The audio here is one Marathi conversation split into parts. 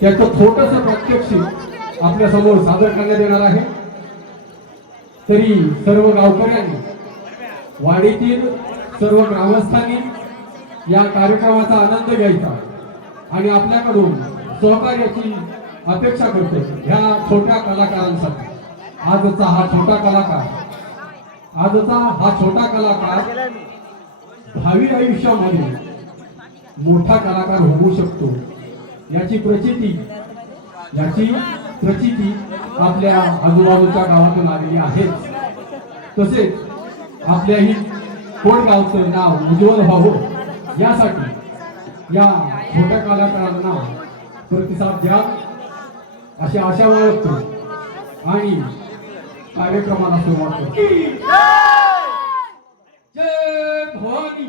त्याचं छोटस प्रत्यक्ष आपल्यासमोर सादर करण्यात येणार आहे. तरी सर्व गावकऱ्यांनी वाडीतील सर्व ग्रामस्थांनी या कार्यक्रमाचा आनंद घ्यायचा आणि आपल्याकडून सहकार्याची अपेक्षा करतो ह्या छोट्या कलाकारांसाठी. आजचा हा छोटा कलाकार आजचा हा छोटा कलाकार भावी आयुष्यामध्ये मोठा कलाकार होऊ शकतो. याची प्रचिती याची प्रचिती आपल्या आजूबाजूच्या गावातून आलेली आहे. तसेच आपल्याही कोण गावचं नाव उज्ज्वल व्हावं यासाठी या छोट्या कलाकारांना प्रतिसाद द्या अशी आशा बाळगतो आणि कार्यक्रमाला सुरुवात करतो. जय भवानी!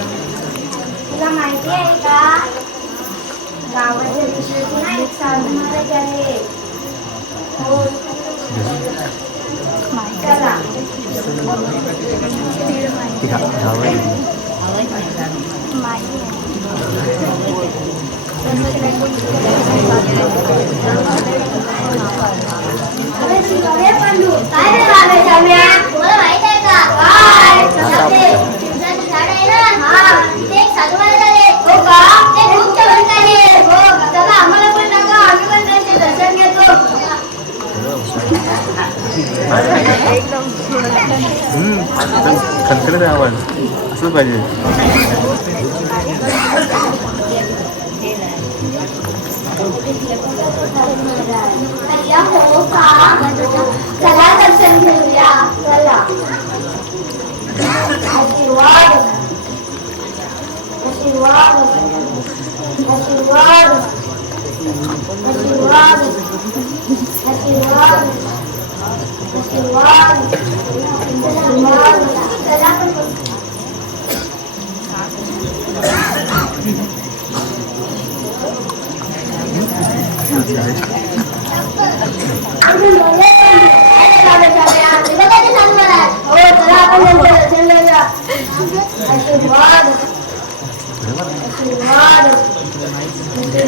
तुला माहिती आहे का? गावाच्या दिशेतून ना एक साधू महाराज हो चला Tidak Thank you. Acilados. Acilados. Acilados. Acilados. Transformados. Olhar para você. nice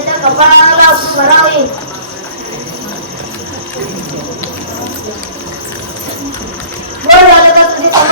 تتقبل الصلاة a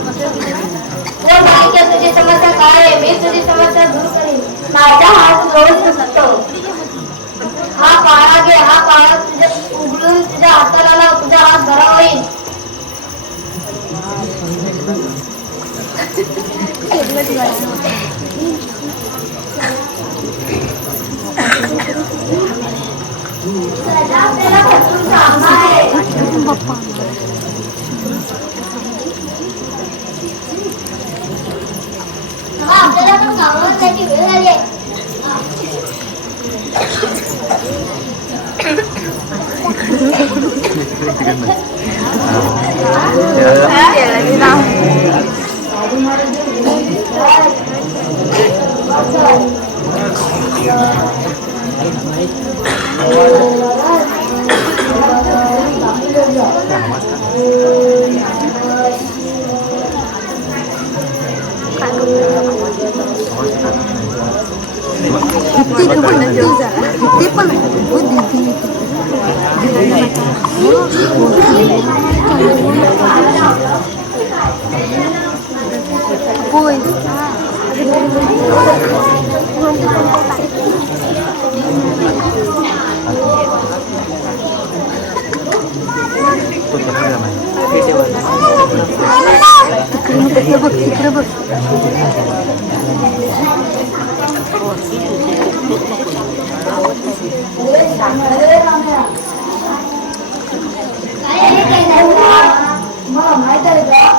大家好，我是魏星辰。Uy. तिकडे बघ तिकडे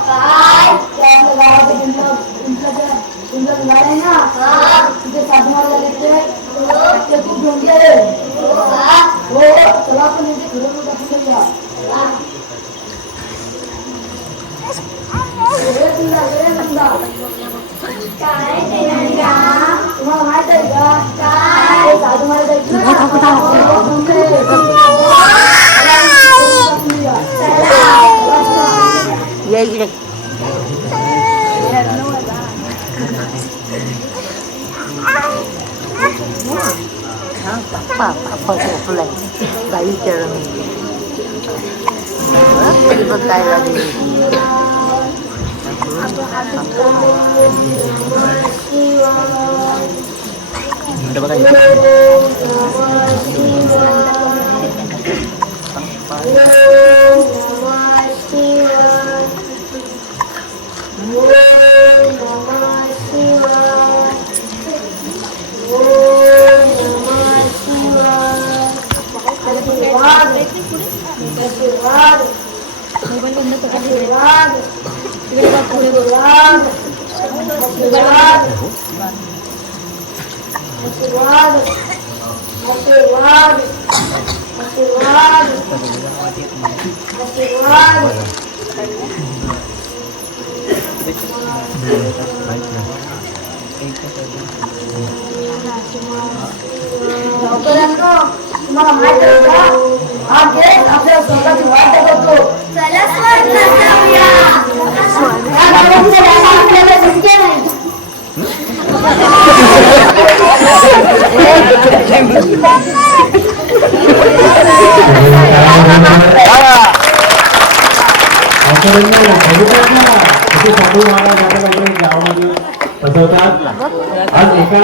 काय కాబట్టి ఇంట్లో ఇంట్లో ఇంట్లో flesh by eternal meaning. Ano? Hindi ba tayo? Sigurado. Mabalog na to kasi. Sigurado. Sigurado. Sigurado. Sigurado. Sigurado. Sigurado. Sigurado. Sigurado. Sigurado. Sigurado. Sigurado. हा देश आपल्या स्वतःची वाट बघतो. चला स्वर्गात जाऊया. या गावाच्या राजा आपल्याला दिसते नाही आज एका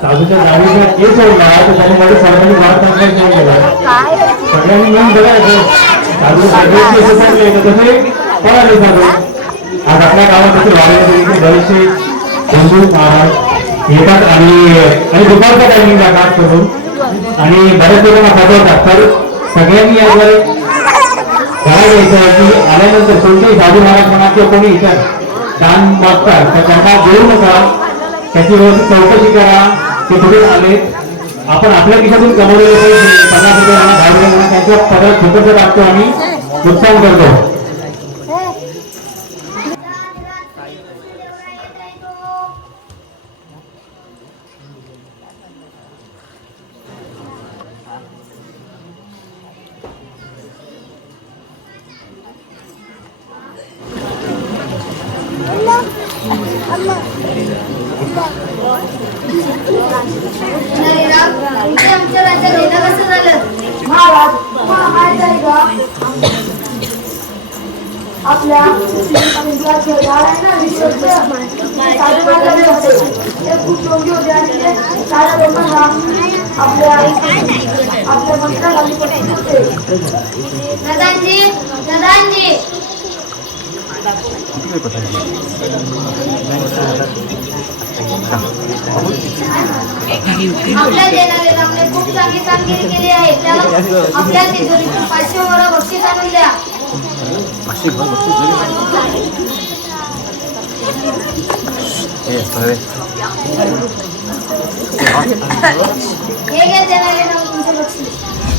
साधूच्या गाडीचा केस सोडला तर त्याने मध्ये सरकारी भार टाकण्यात नाही बघायचं साधू सगळे केस तर तसे पळाले साधू. आज आपल्या गावात देखील वाड्यामध्ये बरेचसे हिंदू महाराज येतात आणि आणि दुपारचा टायमिंग खास करून. आणि बऱ्याच लोकांना पाठवतात. तर सगळ्यांनी याद्वारे काय घ्यायचं की आल्यानंतर कोणतेही साधू महाराज म्हणा किंवा कोणी इतर दान मागतात तर त्यांना देऊ नका त्याची व्यवस्थित चौकशी करा. ते कुठे आले आपण आपल्या खिशातून कमवलेले पैसे पन्नास रुपये म्हणा दहा रुपये म्हणा त्यांच्या पदात छोटंसं टाकतो आणि नुकसान करतो तुमच्या आमच्या राज्यात येणं कसं झालं महाराज तुम्हाला आहे का आपल्या खूप योग्य होते आणि ते साऱ्या लोकांना आपल्या आपल्या मंत्राला होते नदानजी आपल्या देणारे रामने खूप चांगली कामगिरी केली आहे त्याला आपल्या तिजोरीतून पाचशे वर बक्षीस आणून द्या हे घ्या देणारे राम तुमचे बक्षीस